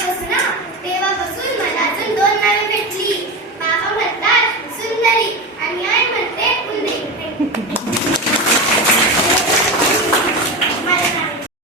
Gracias.